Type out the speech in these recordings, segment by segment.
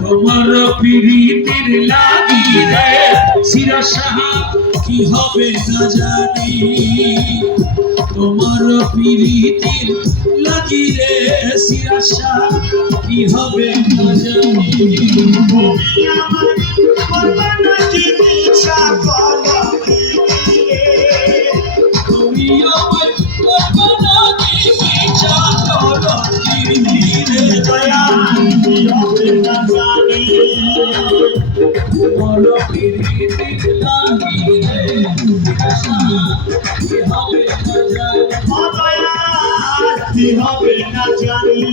তোমার প্রীতির লাগিরে সিরা সাহা কি হবে না জানি, তোমার প্রীতির লাগিরে সিরা সাহা কি হবে না জানি। তুমি আমার কল্পনা কি মিছা বলো, তুমি আমার কল্পনা কি মিছা বলো, দয়া কি হবে না জানি। তোমার প্রীতির লাগিরে সিরা সাহা কি হবে না জানি। ও দয়া কি হবে না জানি।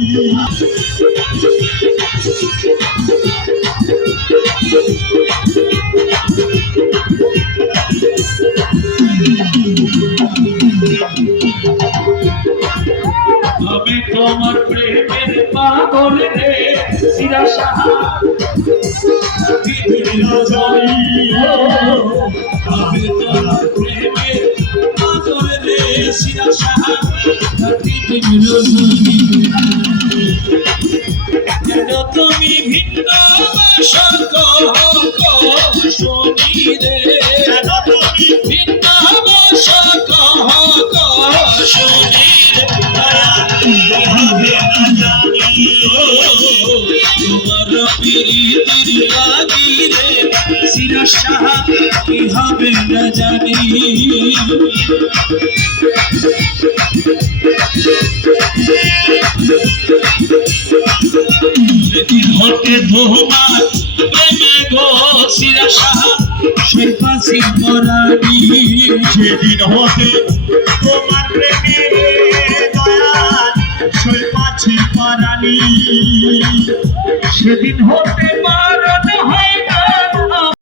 আমি তোমার প্রেমের পাগল রে সিরা সাহা আমি তোমার প্রেমের পাগল রে সিরা সাহা কেন তুমি ভিন্ন বাসর শুনি রে, কেন তুমি ভিন্ন বাসর শুনি রে, হবে না জানি। তোমার প্রীতির লাগিরে সিরা সাহা কি হবে না জানি। সেদিন হতে তোমার প্রেমে গো সিরা সাহা সর্বাসী পরাণী, সেদিন হতে তোমার প্রেমে দয়াল সইপাছি পরাণী। সেদিন হতে মা